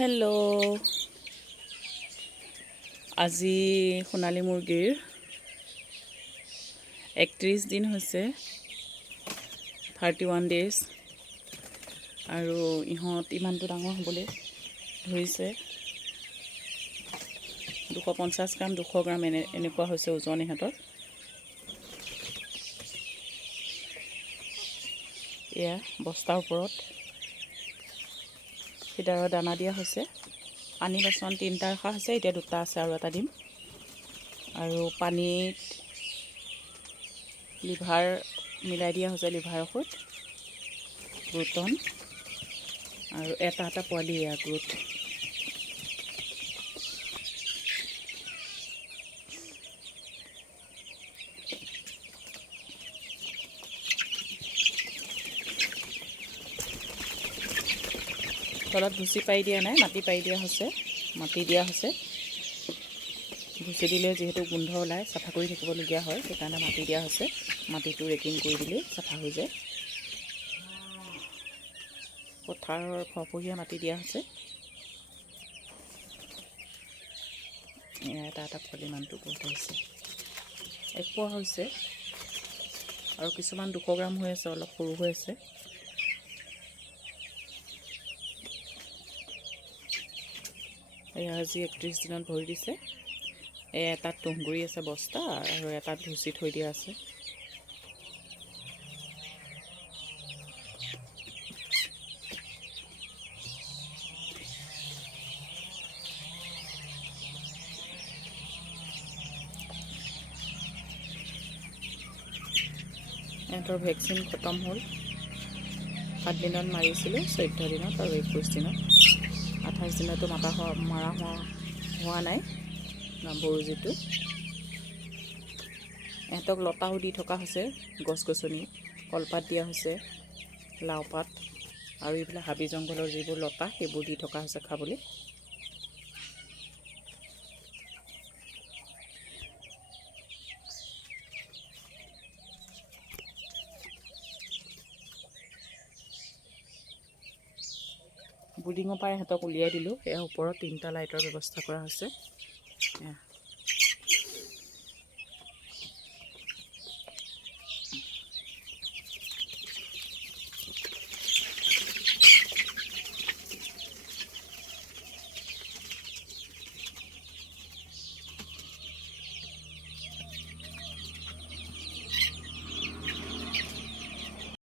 Hello', আজি সোণালী মুৰ্গীৰ 31 দিন হৈছে, 31 ডেজ, আৰু ইহঁত ইমানটো ডাঙৰ হ'বলৈ ধৰিছে। 250 গ্ৰাম 200 গ্ৰাম এনেকুৱা হৈছে ওজন ইহঁতৰ। এয়া বস্তাৰ ওপৰত ফিডাৰৰ দানা দিয়া হৈছে। পানী বাচন 3টা ৰখা হৈছে, এতিয়া 2টা আছে আৰু এটা দিম। আৰু পানীত লিভাৰ মিলাই দিয়া হৈছে, লিভাৰ ঔষধ, গ্লুটন, আৰু এটা পোৱালি এয়া গ্ৰুট। তলত ভুচি পাৰি দিয়া নাই, মাটি পাৰি দিয়া হৈছে, মাটি দিয়া হৈছে। ভুচি দিলে যিহেতু গোন্ধ ওলায়, চাফা কৰি থাকিবলগীয়া হয়, সেইকাৰণে মাটি দিয়া হৈছে। মাটিটো ৰেকিং কৰি দিলেই চাফা হৈ যায়। পথাৰৰ ফৰফৰীয়া মাটি দিয়া হৈছে। এটা পৰিমাণটো বহুত হৈছে, 1 পোৱা হৈছে, আৰু কিছুমান 200 গ্ৰাম হৈ আছে, অলপ সৰু হৈ আছে। এয়া আজি 31 দিনত ভৰি দিছে। এটাত তুঁহগুৰি আছে বস্তা, আৰু এটাত ভুচি থৈ দিয়া আছে। ইহঁতৰ ভেকচিন খতম হ'ল। 7 দিনত মাৰিছিলোঁ, 14 দিনত আৰু 21 দিনত। 28 দিনতো মাৰা হোৱা নাই গাম্বৰু যিটো। ইহঁতক লতাও দি থকা হৈছে, গছ গছনি, কলপাত দিয়া হৈছে, লাও পাত, আৰু এইবিলাক হাবি জংঘলৰ যিবোৰ লতা সেইবোৰ দি থকা হৈছে খাবলৈ। বুডিঙৰ পৰা ইহঁতক উলিয়াই দিলোঁ। এয়া ওপৰত 3টা লাইটৰ ব্যৱস্থা কৰা হৈছে।